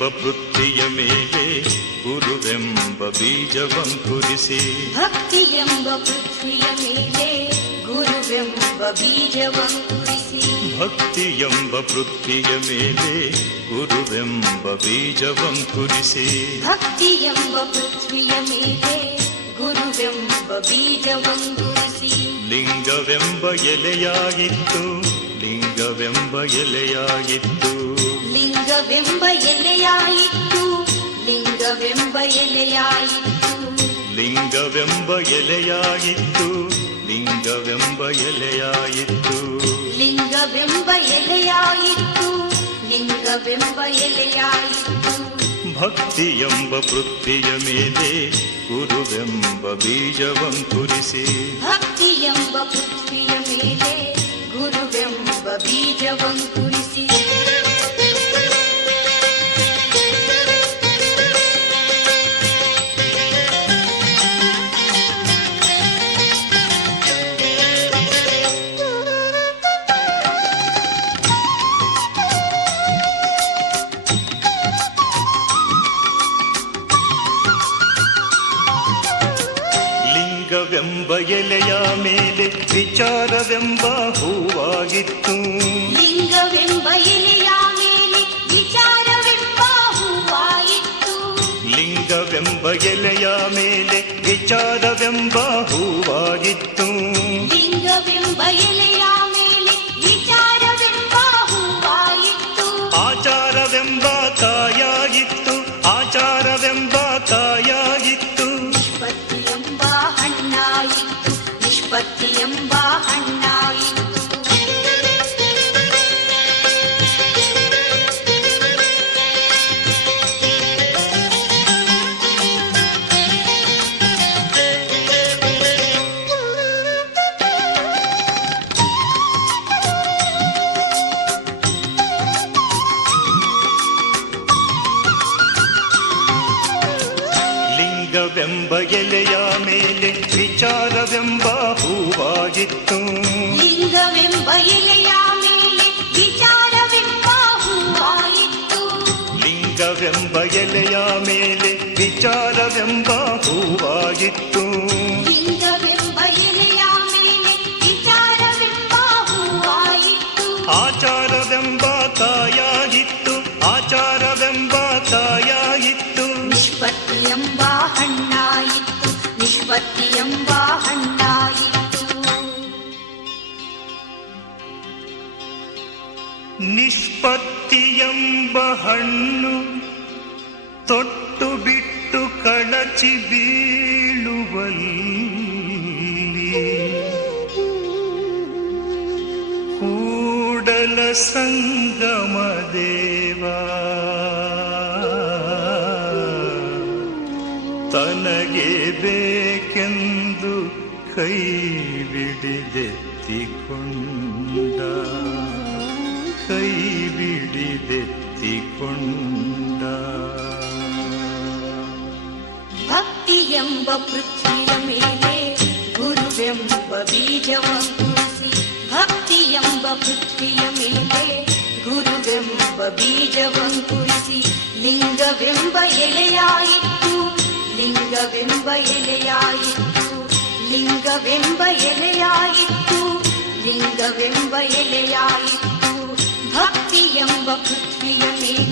ಭಕ್ತಿಯೆಂಬ ಪೃಥ್ವಿಯ ಮೇಲೆ ಗುರುವೆಂಬ ಬೀಜವಂಕುರಿಸಿ ಭಕ್ತಿಯೆಂಬ ಪೃಥ್ವಿಯ ಮೇಲೆ ಗುರುವೆಂಬ ಬೀಜವಂಕುರಿಸಿ ಭಕ್ತಿಯೆಂಬ ಪೃಥ್ವಿಯ ಮೇಲೆ ಗುರುವೆಂಬ ಬೀಜವಂಕುರಿಸಿ ಭಕ್ತಿಯೆಂಬ ಪೃಥ್ವಿಯ ಮೇಲೆ ಗುರುವೆಂಬ ಬೀಜವಂಕುರಿಸಿ ಲಿಂಗವೆಂಬ ಎಲೆಯಾಗಿತ್ತು ಲಿಂಗವೆಂಬ ಎಲೆಯಾಗಿತ್ತು ಲಿಂಗವೆಂಬ ಎಲೆಯಾಯಿತು ಲಿಂಗವೆಂಬ ಎಲೆಯಾಯಿತು ಲಿಂಗವೆಂಬ ಎಲೆಯಾಗಿತ್ತು ಲಿಂಗವೆಂಬ ಎಲೆಯಾಯಿತ್ತು ಲಿಂಗವೆಂಬ ಎಲೆಯಾಯಿತು ಲಿಂಗವೆಂಬ ಎಲೆಯಾಯಿತು ಭಕ್ತಿಯೆಂಬ ಪೃಥ್ವಿಯ ಮೇಲೆ ಗುರುವೆಂಬ ಬೀಜವಂಕುರಿಸಿ ಭಕ್ತಿಯೆಂಬ ಪೃಥ್ವಿಯ ಮೇಲೆ ಗುರುವೆಂಬ ಬೀಜವಂಕುರಿಸಿ ಲಿಂಗವೆಂಬ ಎಲೆಯ ಮೇಲೆ ವಿಚಾರವೆಂಬ ಹೂವಾಗಿತ್ತು ಲಿಂಗವೆಂಬ ಎಲೆಯ ಮೇಲೆ ವಿಚಾರವೆಂಬ ಹೂವಾಯಿತು ಲಿಂಗವೆಂಬ ಎಲೆಯ ಮೇಲೆ ವಿಚಾರವೆಂಬ ಹೂವಾಗಿತ್ತು ಲಿಂಗವೆಂಬ ಎಲೆಯ ಮೇಲೆ ವಿಚಾರವೆಂಬ ಹೂವಾಯಿತು ಆಚಾರವೆಂಬ ಕಾಯಾಗಿತ್ತು ಆಚಾರವೆಂಬ ಕಾಯಾಗಿತ್ತು ನಿಷ್ಪತ್ತಿಯೆಂಬ ಹಣ್ಣಾಯಿತು ನಿಷ್ಪತ್ತಿಯೆಂಬ ಹಣ್ಣಾಯಿತು ಲಿಂಗವೆಂಬ ಎಲೆಯ ಮೇಲೆ ವಿಚಾರವೆಂಬ ಹೂವಾಗಿತ್ತು ಲಿಂಗವೆಂಬ ಎಲೆಯ ಮೇಲೆ ವಿಚಾರವೆಂಬ ಹೂವಾಯಿತು ಲಿಂಗವೆಂಬ ಎಲೆಯ ಮೇಲೆ ವಿಚಾರವೆಂಬ ಹೂವಾಗಿತ್ತು ಲಿಂಗವೆಂಬ ಎಲೆಯ ಮೇಲೆ ವಿಚಾರವೆಂಬ ಹೂವಾಯಿತು ಆಚಾರವೆಂಬ ಕಾಯಾಗಿತ್ತು ಆಚಾರವೆಂಬ ಕಾಯಾಗಿತ್ತು ನಿಷ್ಪತ್ತಿಯೆಂಬ ಹಣ್ಣಾಯಿತು ನಿಷ್ಪತ್ತಿಯೆಂಬ ಹಣ್ಣಾಯಿತು ನಿಷ್ಪತ್ತಿಯೆಂಬ ಹಣ್ಣು ತೊಟ್ಟು ಬಿಟ್ಟು ಕಳಚಿ ಬೀಳುವಲ್ಲಿ ಕೂಡಲ ಸಂಗಮ ದೇವಾ ತನಗೆ ಬೇಕೆಂದು ಕೈ ಬಿಡಿದೆತ್ತಿಕೊಂಡ ಕೈ ಬಿಡಿದೆತ್ತಿಕೊಂಡ ಭಕ್ತಿಯೆಂಬ ಪೃಥ್ವಿಯ ಮೇಲೆ ಗುರುವೆಂಬ ಬೀಜವಂಕುರಿಸಿ ಭಕ್ತಿಯೆಂಬ ಪೃಥ್ವಿಯ ಮೇಲೆ ಗುರುವೆಂಬ ಬೀಜವಂಕುರಿಸಿ ಲಿಂಗವೆಂಬ ಎಲೆಯಾಯಿತು ಲಿಂಗವೆಂಬ ಎಲೆಯಾಯಿತು ಲಿಂಗವೆಂಬ ಎಲೆಯಾಯಿತು ಲಿಂಗವೆಂಬ ಎಲೆಯಾಯಿತು ಭಕ್ತಿಯೆಂಬ ಪೃಥ್ವಿಯ ಮೇಲೆ